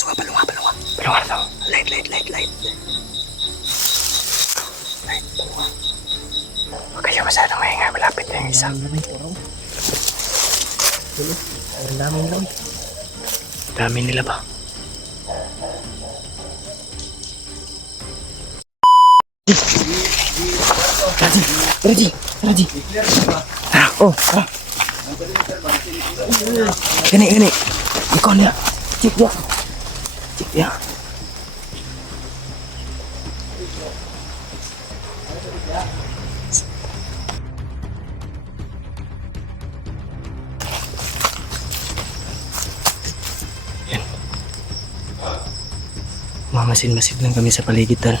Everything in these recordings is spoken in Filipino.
suka, palunga. Palunga daw. Light. Light, palunga. Huwag kayo masyadong maingay, malapit na yung isa. Ang dami nila ba? Raji. Tara, tara. Gani. Ikaw niya. Cik dia. Yan. Mamasin-masid lang kami sa paligitan.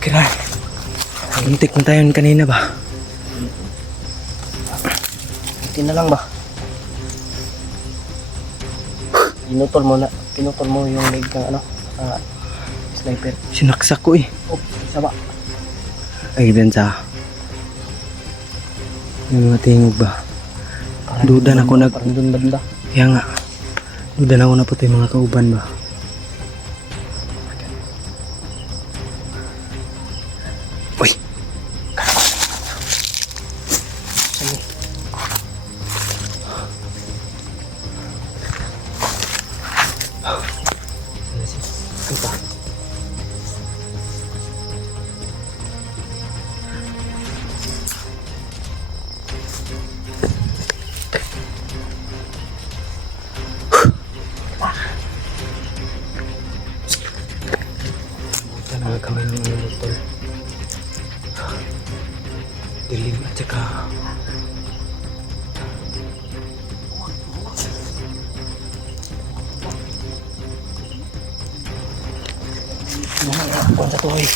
Kira. Muntik na tayo kanina ba? Muntik na lang ba? Pinutol mo yung leg ng sniper. Sinaksak ko eh. Sama. Ay, bensa. Yung mga tingog ba? Duda na ako Parang dun banda. Kaya nga. Duda na ako na pati mga kauban ba? Uy! Kami ng motor. Dilim at saka kuwan sa tuloy.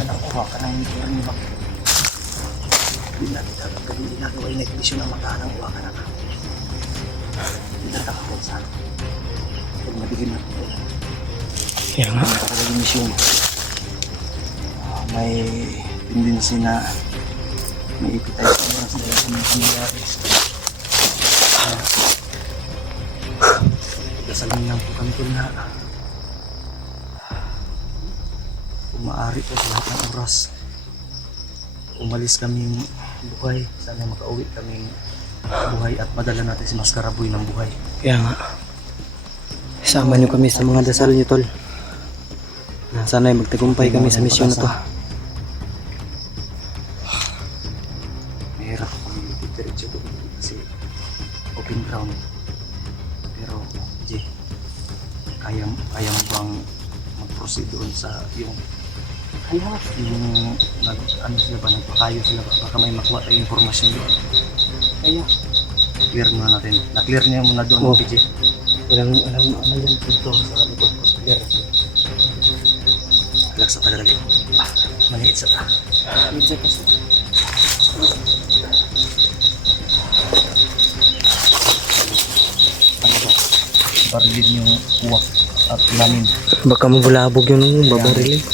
Anong kuha ka ng ba? Hindi nagawa yung nag-mission na magkahanang kuha ka na. Hindi na takapot sa madilim na. Kaya nga. Nakakalagang misyon. May tendency na may ipit tayo sa oras dahil sa mga pangyayari. Dasalan lang po kami ko na umaari po sa lahat ng oras. Umalis kaming buhay. Sana makauwi kaming buhay at madala natin si Maskaraboy ng buhay. Kaya nga. Sama niyo kami sa mga dasal niyo, tol. Sana ay magtagumpay kami sa misyon na to. Mahirap kami diretso doon kasi open ground. Pero, Jay, kaya mo bang mag-proceed doon sa yung sila ba, nagpakayo sila ba? Baka may makuha tayong informasyon doon. Kaya, clear muna natin. Na-clear niya muna doon, PJ. Walang ano yung pinto sa likod ko. Clear. Relax sa tagal. Maliit sa ta. Maliit sa kasi. Ano ba? Barilin yung uwak at lamin. Baka mabulabog yun babarilin.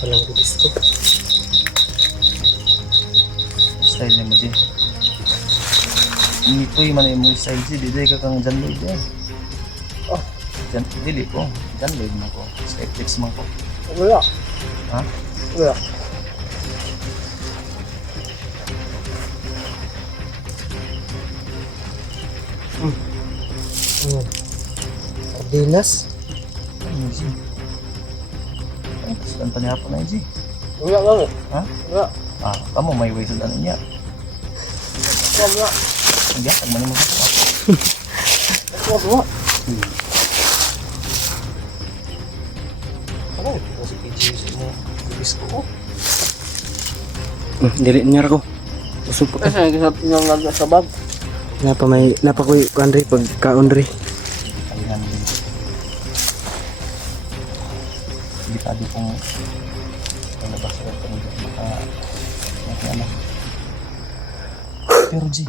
Walang gusto. Style na mo din. Ito yung manay mong style siya. Dito ka kang janloid yan. Oh, dili ko. Janloid mo ko. Skyflex mo ko. Wala. Ha? Wala. Sardinas? Ano siya? Sudan pa niya po na yun, wala lang eh. Ha? Wala. Kamu may way sudan niya. Wala. Hindi, tagmanin mo sa wala. Ano? Kasi PGS mo. Bilis ko. Dili niya ako. Usap pa. Kasi nagkasap niyang nagkasabag. Napakoy kuandri pagkaundri. delikado kung lalabas agad kami dyan. Ano. Pero G,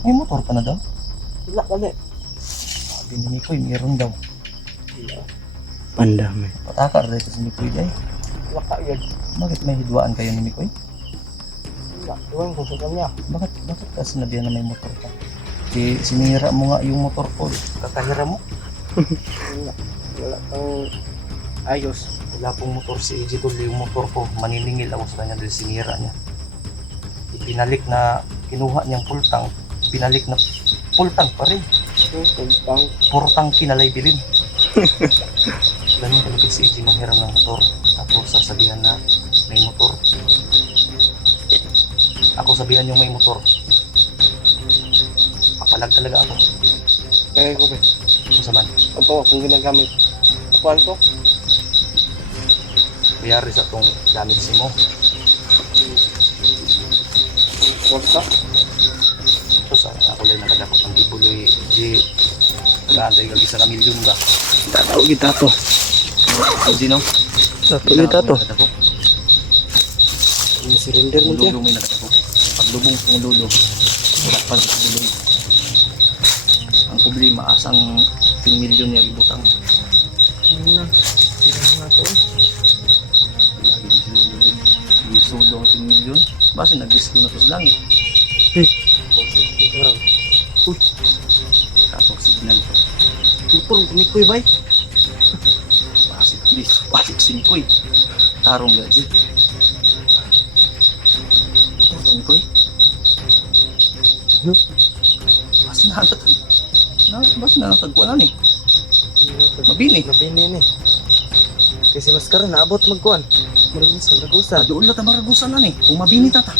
may motor ka na daw? Wala kali. Sabi ni Mikoy, meron daw. Pandami. Patakar dahil sa Mikoy day. Wala ka yun. Bakit may hidwaan kayo ni Mikoy? Wala. Iwan ko sa kanya. Bakit ka sinabihan na may motor ka? Sinira mo nga yung motor ko. Kakahira mo? Wala. Wala kang ayos. Wala pong motor si AJ Tol. Yung motor ko, maniningil ako sa kanya dahil sinira niya. Pinalik na, kinuha niyang pultang. Pinalik na pultang pa rin. Pang Purtang kinalay bilin. Ganun kalapit si AJ manghiram ng motor. Tapos sasabihan na may motor. Ako sabihan yung may motor. Papalag talaga ako. kaya ko ba? Kung sa man. Ito akong ginagamit. Apuan ko. Mayari sa itong damage mo. Huwag ka. Tapos ako lang nakadakot ng ibuloy. G. Nag-aantay ka isa na milyon ba? Tato kita to. G no? Tato kita to. Ini silinder mo dyan. Lulong may nakadakot. Paglubong kong lulong. Wala pa sa lulong. Ang problema asang 10 milyon yung ibutang. Ano na? Hindi nga ito. Lagi din si lulong. Yung solo ang 10 milyon. Basta nag-disco na to sa langit. Uy, Tapos signal ko. motor, kumikoy ba? Pasik please. Pasik simpoy. Tarong gadget. Tarong koy. Basta natagpuan eh. Mabini. Mabini ni. Kasi mas karon naabot magkuan. Maragusan. Doon na tamaragusan na ni. Kung mabini tata.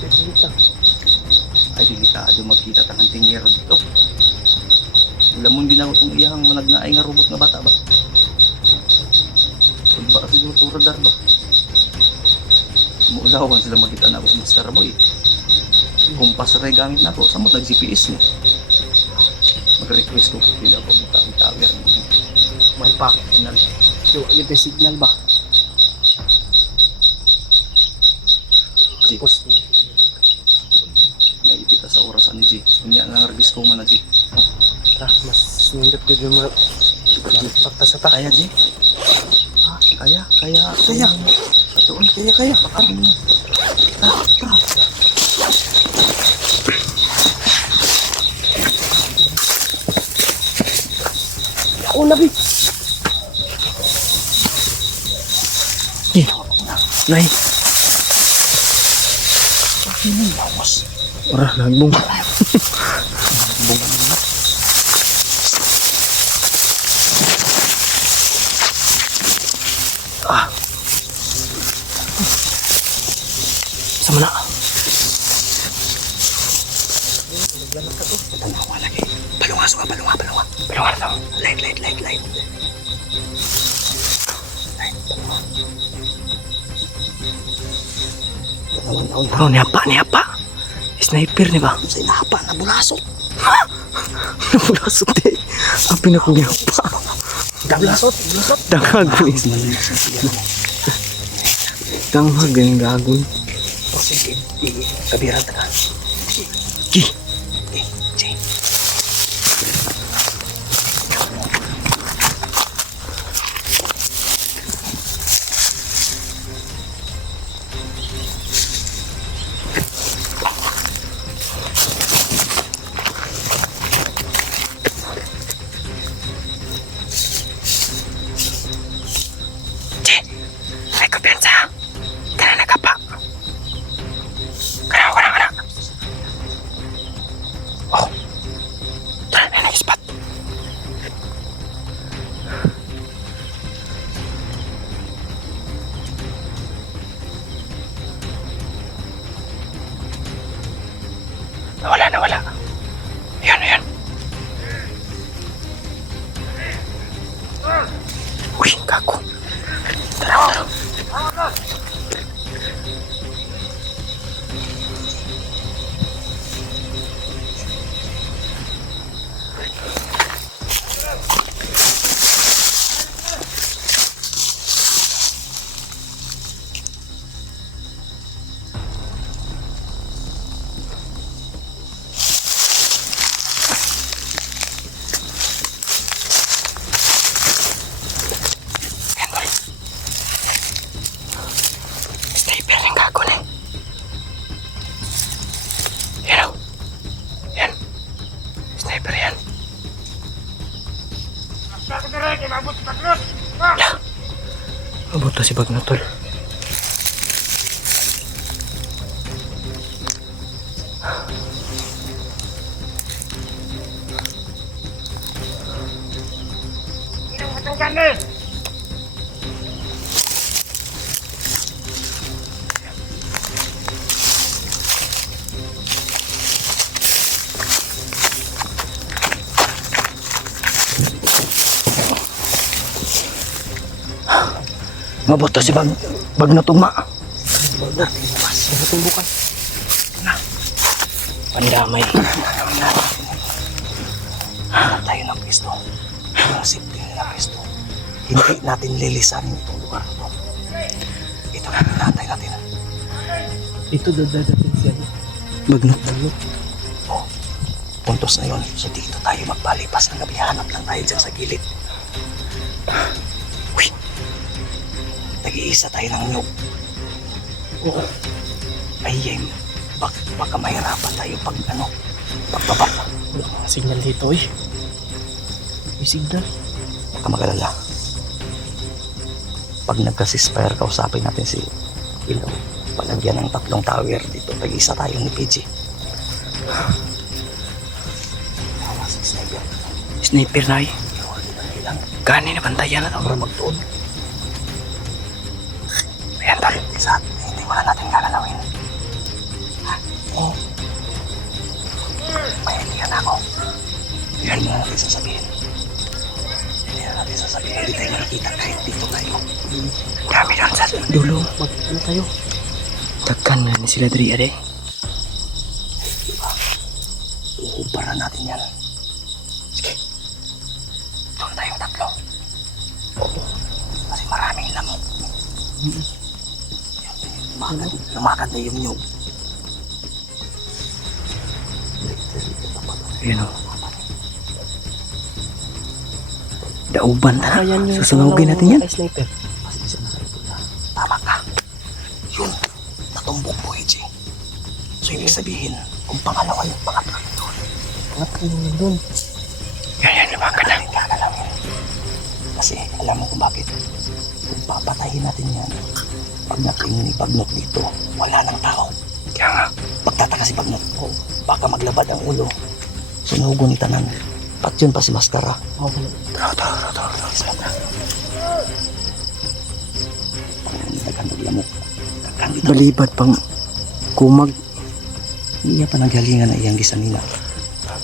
Kita. Ay delikado magkita tangan tingero dito. Alam mo ginawa kong iyang managnaay nga robot nga bata ba? Kung ba siguro ito radar ba? Muulawan sila makita na ako sa maskara boy. Kumpas rin gamit na ako. Saan mo nag-GPS mo? Mag-request ko kung pila ko ang tower. May pa. Signal. So, ito signal ba? G. Tapos, May ipita sa orasan ni G. Kunya nga rebis ko man na G. mas nindot ko din mo. Pakta sa ta. Kaya G? Kaya. Atuon. Kaya. Pakarin mo. Ako labi. Nay. Ini bawas. Ora nagbong. Sama na. Tanawa lagi. Palungas ka, palunga. Pero daw. Light. Bro, niapa. Sniper ni ba? Sa inahapa na bulasok. Bulasot eh. Ang pinakuniapa. Bulasot. Dangag ni. Dangag ni gagon. Sige, kabiran ka. Ki. Nawala. Ayan. Uy, gago. Tara. to si Bagnot tol. Mabot to si Bagnot ugma. Bukas. Pandamay. Hanap tayo ng pwesto. Yung safety na pwesto. Hindi natin lilisanin itong lugar na to. Ito na hinatay natin. Ito dadating siya. Bagnot. Oh, puntos na yun. So dito tayo magpalipas ng gabi. Hanap lang tayo dyan sa gilid. Uy! Nag-iisa tayo ng nyug. Oo. Ay, baka mahirapan tayo pag pagbaba. Wala mga signal dito eh. May signal. Baka magalala. Pag nagka-ceasefire, kausapin natin si Ilaw. Palagyan ng 3 tower dito. Tag-isa tayo ni PG. Sniper na eh. Ilang Gani na bantayan na to. para magtuon. Ayan tol. Isa, hindi mo na natin gagalawin. Oh. Mahindihan ako. Hindi na natin sasabihin. Hindi na natin sasabihin. Hindi tayo nakikita kahit dito tayo. Dami doon sa dulo. Ano tayo? Takkan na ni sila diri ade. Diba? Uhubaran natin yan. Sige. Doon tayo 3. Oo. Kasi maraming lamok. Lumakad na yung nyug. Ayan o. Dauban na. Ayan yung Susunugin natin yan. Ay, sniper. Pasensya na kayo pula. Tama ka. Yun. Natumbok po, EJ. So, ibig sabihin, kung pangalawa yung pangatlo yun doon. Angat kayo nandun. Yan, lumakan na. Natin gagalawin. Kasi, alam mo kung bakit. Kung papatayin natin yan, pag nating ni Bagnot dito, wala nang tao. Kaya nga. Pagtataka si Bagnot, baka maglabad ang ulo. Sunugo ni Tanan. Pat yun pa si Maskara. Oo, wala. Tara. Ispat na. Daghan maglamok. Daghan dito. Balibad pang kumag. Iya pa naghalingan na iyang gisanina.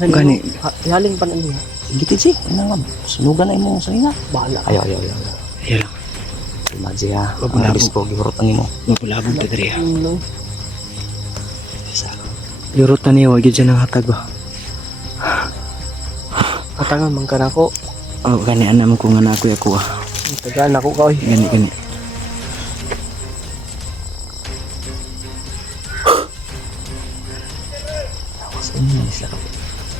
Gani. Haling pa na niya. Ingitid si. Ano nga. Sunugan na imong sanina. Bahala. Ayaw. Ayan lang. Imagine ha. Mabulabog. Ang bisko, gihurotan nimo. Mapulabog ta diri. Ano? Isa. Yurot na niya. Wag yun dyan ang hatag ba. Katangan man ka na ako. Oh, gani anak mo kung anak ako ah. Tagaan ako ka oy. Gani. Tapos inyo na sila kapit.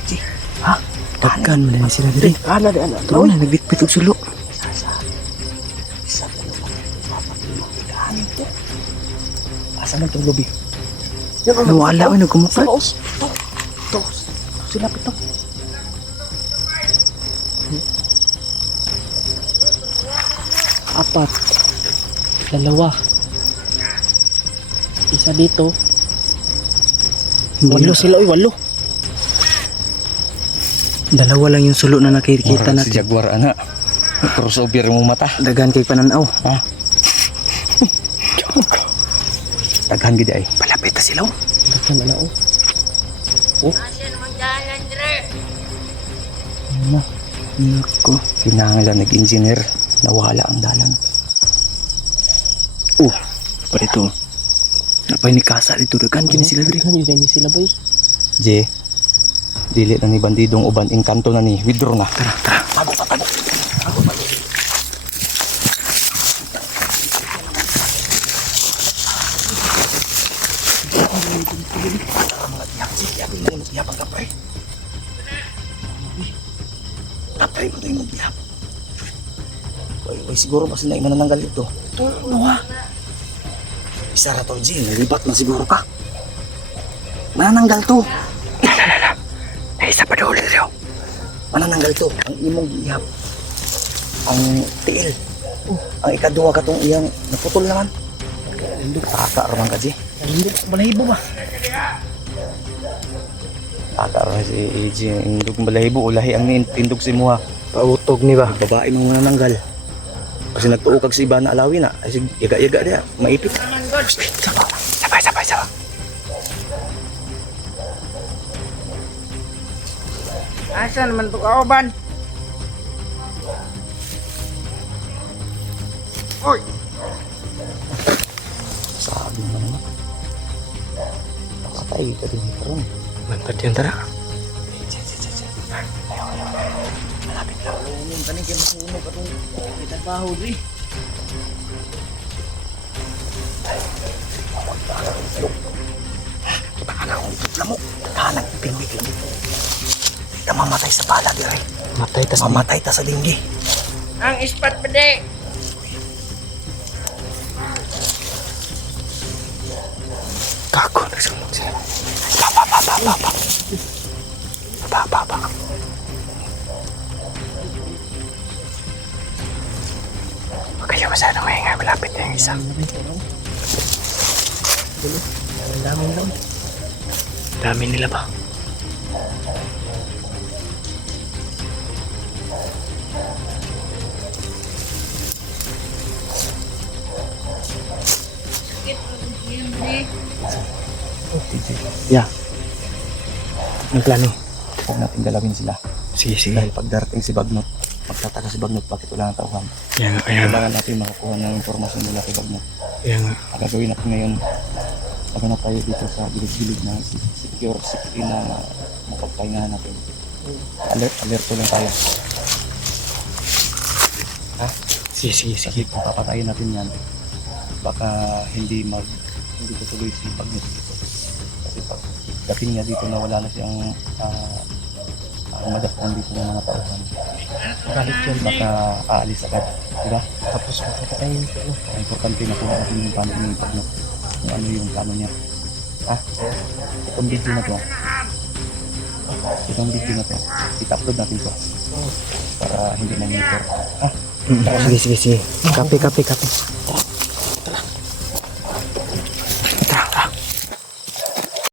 Di. Ha? Takkan mo na sila diri. Ana di ana. Tuwa na, nagbitbit og sulo. Isa ka naman. Papatulong. Ikahanin to. Asa na itong lobby? Yan ano? Nawala ko nagkumukha. Paos. To. Sila pito. Apat. 2. Isa dito. 8 sila, 8. Dalawa lang yung sulo na nakikita Si natin. Jaguar, ana. Crossover mo mata. Dagan kay pananaw. Ha? Daghan gid ay. Palapit na sila. Daghan na oh. Nako. Kinahanglan nag-engineer. Nawala ang dalan. Pa dito. Napay ni Kasa dito. Dagan kini sila diri. Daghan yun ni sila boy. Je. Dili na ni bandidong uban engkanto na ni withdraw na. Tara. Tago pa. Yapang kapay. Kapay mo tayo mag-yap. Uy, siguro kasi na manananggal dito. Ano Isa ra to, G. Nalibat na siguro ka. Manananggal to. Ay, isa pa daw ulit yun. Manananggal to. Ang imong gihap. Ang tiil. Ang ikaduha katong iyang naputol naman. Taka raman ka, G. Hindi, balahibo ba? Taka raman si AJ. Indog balahibo. Ulahi ang tindog si Muha. Pautog ni ba? Babae mo muna nanggal. Kasi nagtuo kag si Iba na alawin na. Ay, yaga-yaga dia. Maipit. Sabay, sabay, sabay. Asa naman to kauban? Oy! Sabi mo naman. Patay ka din karon. Mantad yan tara. Malapit lang. Ulong kanin kay masunog atong itrabaho di. Baka akong lamok. Kanang pingwik lamok. Kita mamatay sa bala dire. Matay tas Mamatay ta sa dinggi. Ang ispat pa di. kako nagsunog siya. Ba. Huwag kayo masyadong maingay. Malapit na yung isa. Ang dami lang. Dami nila ba? Yeah. Ang plano? Huwag natin galawin sila. Sige, sige. Dahil pag darating si Bagnot, magtataka si Bagnot bakit wala ng tauhan. Kaya nga, kaya nga. Kailangan natin makakuha ng informasyon mula kay Bagnot. Kaya nga. Ang gagawin natin ngayon, maghanap tayo dito sa gilid-gilid na secure city na mapagpahingahan natin. Alerto lang tayo. Sige, sige, sige. Kung papatayin natin yan, baka hindi tutuloy si Bagnot dito. Kasi pag dating niya dito na wala na siyang madakpan dito ng mga tauhan, Galit yun. baka aalis agad. Diba? Tapos makapatayin ko. Ang importante na kung ano yung plano ni Bagnot. Kung ano yung plano niya. Itong video na to. I-upload natin to. Para hindi na monitor. Sige, sige, sige. Kape.